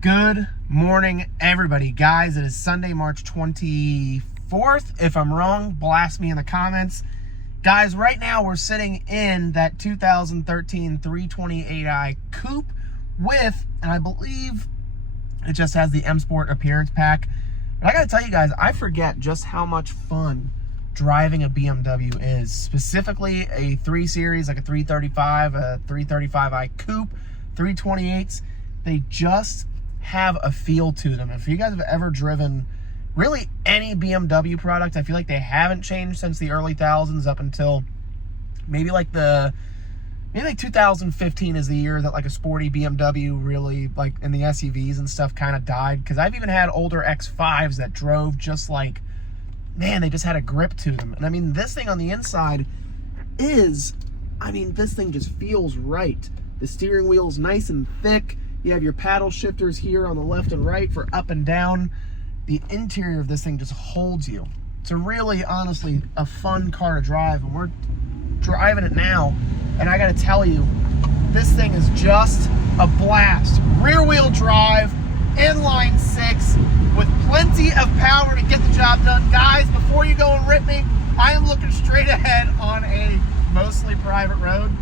Good morning, everybody. Guys, it is Sunday, March 24th. If I'm wrong, blast me in the comments. Guys, right now we're sitting in that 2013 328i coupe with, and I believe it just has the M Sport appearance pack. But I gotta tell you guys, I forget just how much fun driving a BMW is. Specifically a 3 Series, like a 335, a 335i coupe, 328s. They just have a feel to them. If you guys have ever driven really any BMW product, I feel like they haven't changed since the early thousands up until maybe like 2015 is the year that like a sporty BMW really, like in the SUVs and stuff, kind of died. Because I've even had older X5s that drove just like, man, they just had a grip to them. And I mean, this thing on the inside is, I mean, this thing just feels right. The steering wheel's nice and thick. You have your paddle shifters here on the left and right for up and down. The interior of this thing just holds you. It's a really, honestly, a fun car to drive, and we're driving it now, and I gotta tell you, this thing is just a blast. Rear wheel drive, inline 6, with plenty of power to get the job done. Guys, before you go and rip me, I am looking straight ahead on a mostly private road,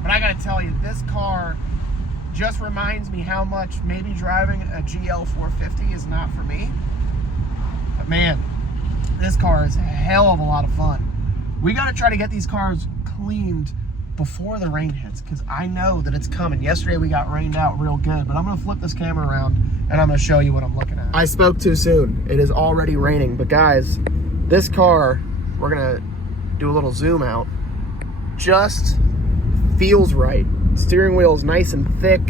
but I gotta tell you, this car just reminds me how much maybe driving a GL450 is not for me. But man, this car is a hell of a lot of fun. We got to try to get these cars cleaned before the rain hits, because I know that it's coming. Yesterday we got rained out real good, but I'm going to flip this camera around and I'm going to show you what I'm looking at. I spoke too soon. It is already raining, but guys, this car, we're going to do a little zoom out, just feels right. Steering wheel is nice and thick.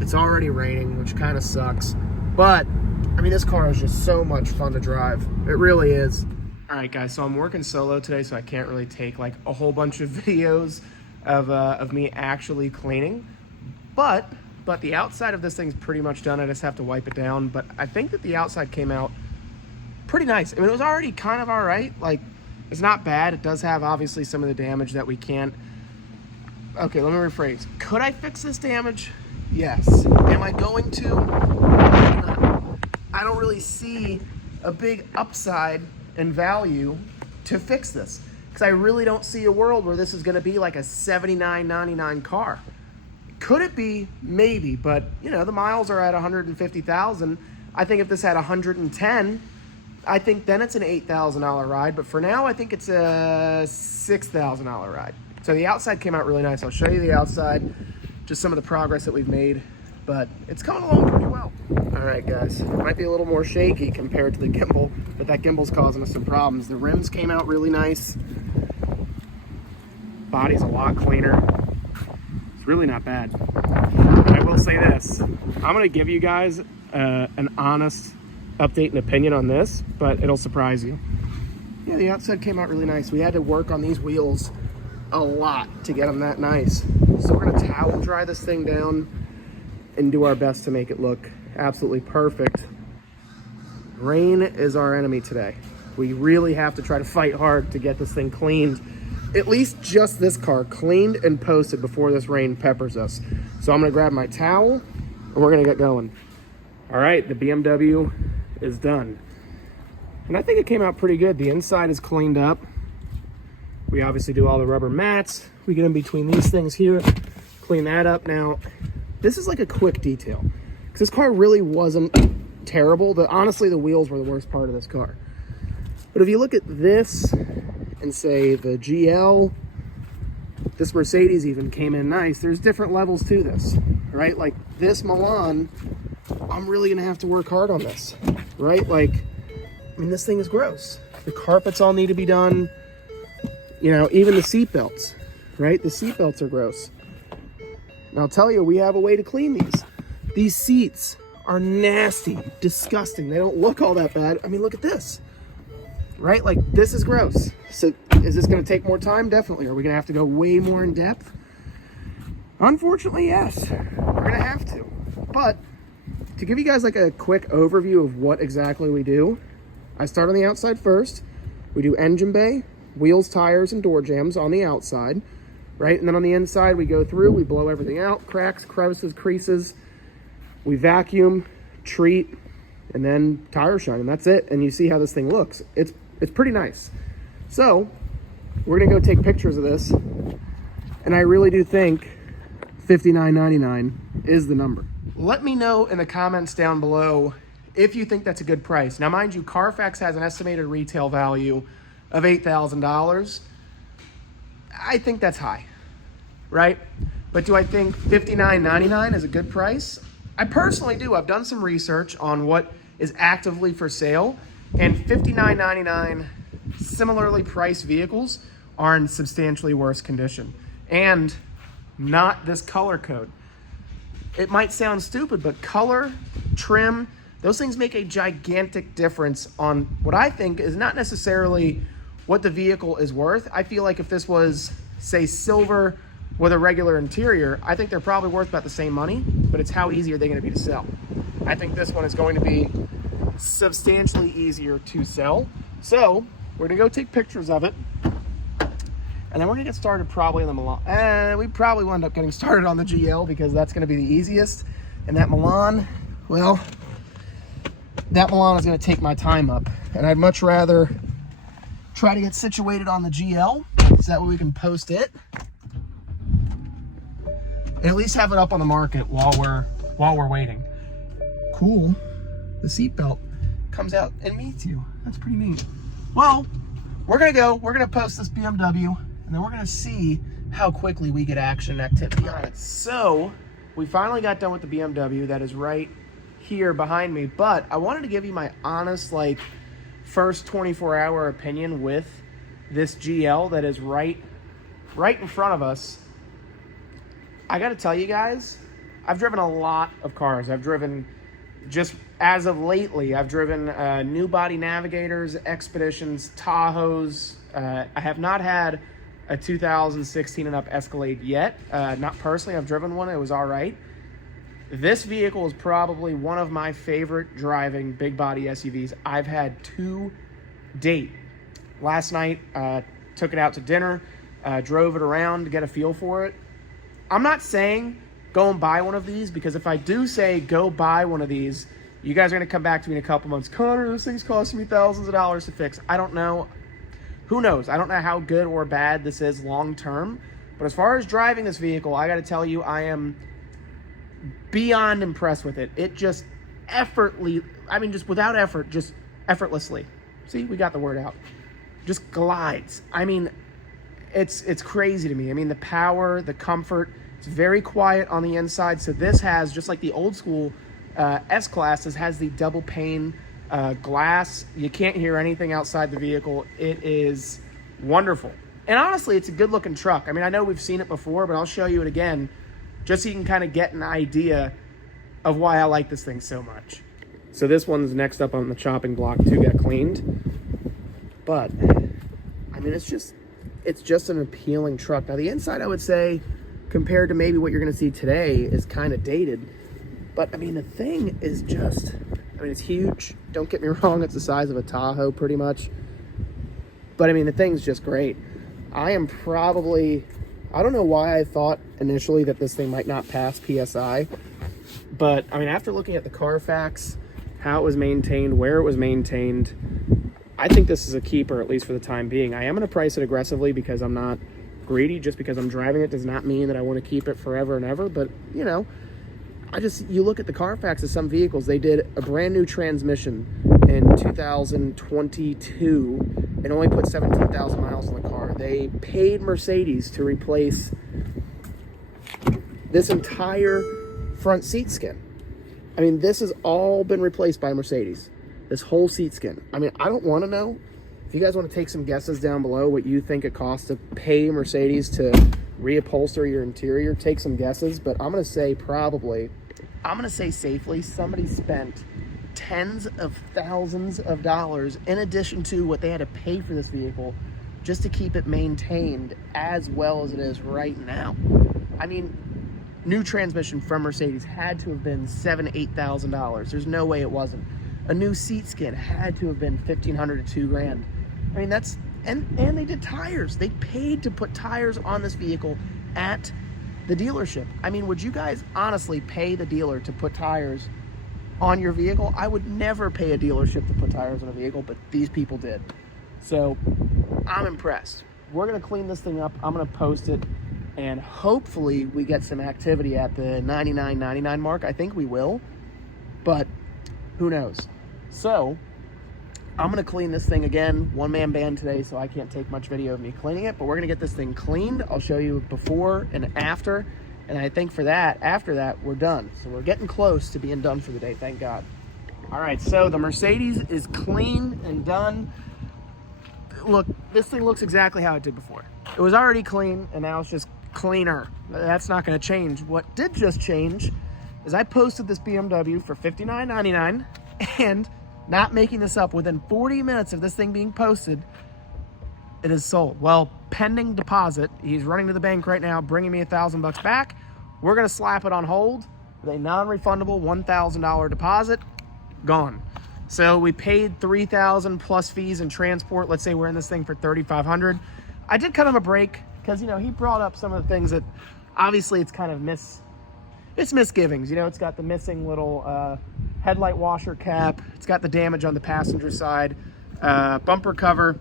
It's already raining, which kind of sucks. But, I mean, this car is just so much fun to drive. It really is. All right, guys, so I'm working solo today, so I can't really take, like, a whole bunch of videos of me actually cleaning. But the outside of this thing's pretty much done. I just have to wipe it down. But I think that the outside came out pretty nice. I mean, it was already kind of all right. Like, it's not bad. It does have, obviously, some of the damage that we can't. Okay, let me rephrase. Could I fix this damage? Yes. Am I going to? I don't really see a big upside in value to fix this, because I really don't see a world where this is going to be like a $79.99 car. Could it be? Maybe, but you know, the miles are at 150,000. I think if this had 110, I think then it's an $8,000 ride, but for now I think it's a $6,000 ride. So the outside came out really nice. I'll show you the outside, just some of the progress that we've made, but it's coming along pretty well. All right, guys, it might be a little more shaky compared to the gimbal, but that gimbal's causing us some problems. The rims came out really nice. Body's a lot cleaner. It's really not bad. I will say this, I'm gonna give you guys an honest update and opinion on this, but it'll surprise you. Yeah, the outside came out really nice. We had to work on these wheels a lot to get them that nice. So we're gonna towel dry this thing down and do our best to make it look absolutely perfect. Rain is our enemy today. We really have to try to fight hard to get this thing cleaned. At least just this car cleaned and posted before this rain peppers us. So I'm gonna grab my towel and we're gonna get going. All right, the BMW is done. And I think it came out pretty good. The inside is cleaned up. We obviously do all the rubber mats. We get in between these things here, clean that up. Now, this is like a quick detail, because this car really wasn't terrible. Honestly, the wheels were the worst part of this car. But if you look at this and say the GL, this Mercedes even came in nice. There's different levels to this, right? Like this Milan, I'm really gonna have to work hard on this, right? Like, I mean, this thing is gross. The carpets all need to be done. You know, even the seat belts, right? The seat belts are gross. And I'll tell you, we have a way to clean these. These seats are nasty, disgusting. They don't look all that bad. I mean, look at this, right? Like, this is gross. So is this gonna take more time? Definitely. Are we gonna have to go way more in depth? Unfortunately, yes. We're gonna have to. But to give you guys like a quick overview of what exactly we do, I start on the outside first. We do engine bay, wheels, tires, and door jambs on the outside, right? And then on the inside, we go through, we blow everything out, cracks, crevices, creases. We vacuum, treat, and then tire shine, and that's it. And you see how this thing looks. It's pretty nice. So we're gonna go take pictures of this, and I really do think $59.99 is the number. Let me know in the comments down below if you think that's a good price. Now, mind you, Carfax has an estimated retail value of $8,000. I think that's high, right? But do I think $59.99 is a good price? I personally do. I've done some research on what is actively for sale, and $59.99 similarly priced vehicles are in substantially worse condition, and not this color code. It might sound stupid, but color, trim, those things make a gigantic difference on what I think is not necessarily what the vehicle is worth. I feel like if this was, say, silver with a regular interior, I think they're probably worth about the same money, but it's how easy are they going to be to sell. I think this one is going to be substantially easier to sell. So we're going to go take pictures of it, and then we're going to get started probably in the Milan. We probably will end up getting started on the GL because that's going to be the easiest. And that Milan, well, that Milan is going to take my time up, and I'd much rather try to get situated on the GL so that way we can post it and at least have it up on the market while we're waiting. Cool. The seatbelt comes out and meets you. That's pretty neat. Well, we're gonna post this BMW, and then we're gonna see how quickly we get action and activity on it. So we finally got done with the BMW that is right here behind me, but I wanted to give you my honest, like, first 24-hour opinion with this GL that is right in front of us. I gotta tell you guys, I've driven a lot of cars. I've driven, just as of lately, I've driven new body Navigators, Expeditions, Tahoes. I have not had a 2016 and up Escalade yet. Not personally, I've driven one, it was all right. This vehicle is probably one of my favorite driving big body SUVs I've had to date. Last night, took it out to dinner, drove it around to get a feel for it. I'm not saying go and buy one of these, because if I do say go buy one of these, you guys are going to come back to me in a couple months. Connor, this thing's costing me thousands of dollars to fix. I don't know. Who knows? I don't know how good or bad this is long term. But as far as driving this vehicle, I got to tell you, I am beyond impressed with it. It just just without effort, just effortlessly. See, we got the word out. Just glides. I mean, it's crazy to me. I mean, the power, the comfort, it's very quiet on the inside. So this has, just like the old school S-Classes, has the double pane glass. You can't hear anything outside the vehicle. It is wonderful. And honestly, it's a good looking truck. I mean, I know we've seen it before, but I'll show you it again just so you can kind of get an idea of why I like this thing so much. So this one's next up on the chopping block to get cleaned. But, I mean, it's just an appealing truck. Now, the inside, I would say, compared to maybe what you're going to see today, is kind of dated. But, I mean, the thing is just, I mean, it's huge. Don't get me wrong, it's the size of a Tahoe pretty much. But, I mean, the thing's just great. I don't know why I thought initially that this thing might not pass PSI. But, I mean, after looking at the Carfax, how it was maintained, where it was maintained, I think this is a keeper, at least for the time being. I am going to price it aggressively because I'm not greedy. Just because I'm driving it does not mean that I want to keep it forever and ever. But, you know, you look at the Carfax of some vehicles, they did a brand new transmission in 2022 and only put 17,000 miles on the car. They paid Mercedes to replace this entire front seat skin. I mean, this has all been replaced by Mercedes. This whole seat skin. I mean, I don't want to know. If you guys want to take some guesses down below what you think it costs to pay Mercedes to reupholster your interior, take some guesses. But I'm going to say safely, somebody spent tens of thousands of dollars in addition to what they had to pay for this vehicle just to keep it maintained as well as it is right now. I mean, new transmission from Mercedes had to have been $7,000 to $8,000. There's no way it wasn't. A new seat skin had to have been $1,500 to $2,000. I mean, that's, and they did tires. They paid to put tires on this vehicle at the dealership. I mean, would you guys honestly pay the dealer to put tires on your vehicle. I would never pay a dealership to put tires on a vehicle, but these people did. So I'm impressed. We're gonna clean this thing up. I'm gonna post it, and hopefully we get some activity at the $99.99 mark. I think we will, but who knows? So I'm gonna clean this thing again. One-man band today, so I can't take much video of me cleaning it, but we're gonna get this thing cleaned. I'll show you before and after, and I think for that, after that, we're done. So we're getting close to being done for the day, thank God. All right, so the Mercedes is clean and done. Look, this thing looks exactly how it did before. It was already clean, and now it's just cleaner. That's not gonna change. What did just change is I posted this BMW for $59.99, and not making this up, within 40 minutes of this thing being posted, it is sold. Well, pending deposit. He's running to the bank right now, bringing me $1,000 back. We're gonna slap it on hold with a non-refundable $1,000 deposit. Gone. So we paid $3,000 plus fees and transport. Let's say we're in this thing for $3,500. I did cut him a break because, you know, he brought up some of the things that obviously it's kind of it's misgivings. You know, it's got the missing little headlight washer cap. It's got the damage on the passenger side, bumper cover.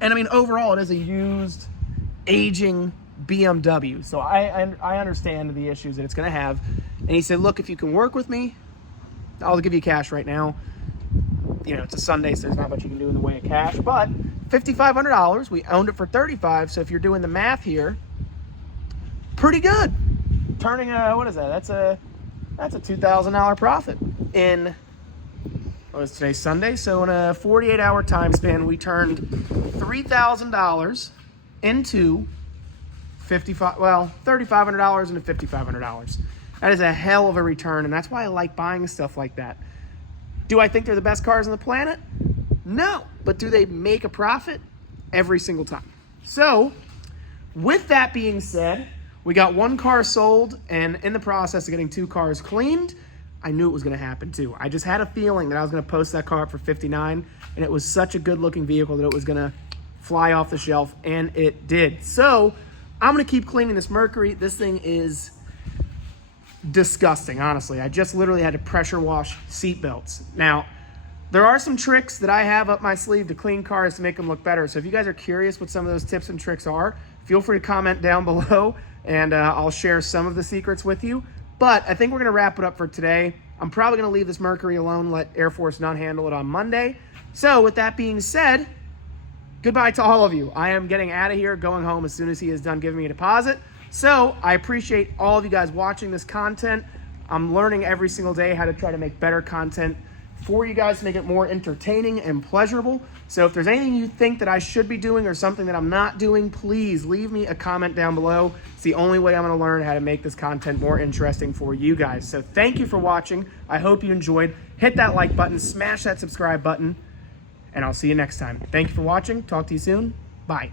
And I mean, overall, it is a used, aging BMW. So I understand the issues that it's going to have. And he said, look, if you can work with me, I'll give you cash right now. You know, it's a Sunday, so there's not much you can do in the way of cash. But $5,500, we owned it for $35,000. So if you're doing the math here, pretty good. Turning what is that? That's a $2,000 profit in, what is today, Sunday? So in a 48-hour time span, we turned $3,000 into $3,500 into $5,500. That is a hell of a return, and that's why I like buying stuff like that. Do I think they're the best cars on the planet? No, but do they make a profit? Every single time. So with that being said, we got one car sold, and in the process of getting 2 cars cleaned, I knew it was going to happen too. I just had a feeling that I was going to post that car up for $59,000, and it was such a good-looking vehicle that it was going to fly off the shelf, and it did. So I'm going to keep cleaning this Mercury. This thing is disgusting, honestly. I just literally had to pressure wash seat belts. Now, there are some tricks that I have up my sleeve to clean cars to make them look better. So if you guys are curious what some of those tips and tricks are, feel free to comment down below, and I'll share some of the secrets with you. But I think we're going to wrap it up for today. I'm probably going to leave this Mercury alone, let Air Force None handle it on Monday. So with that being said, goodbye to all of you. I am getting out of here, going home as soon as he is done giving me a deposit. So I appreciate all of you guys watching this content. I'm learning every single day how to try to make better content for you guys to make it more entertaining and pleasurable. So if there's anything you think that I should be doing or something that I'm not doing, please leave me a comment down below. It's the only way I'm going to learn how to make this content more interesting for you guys. So thank you for watching. I hope you enjoyed. Hit that like button, smash that subscribe button, and I'll see you next time. Thank you for watching. Talk to you soon. Bye.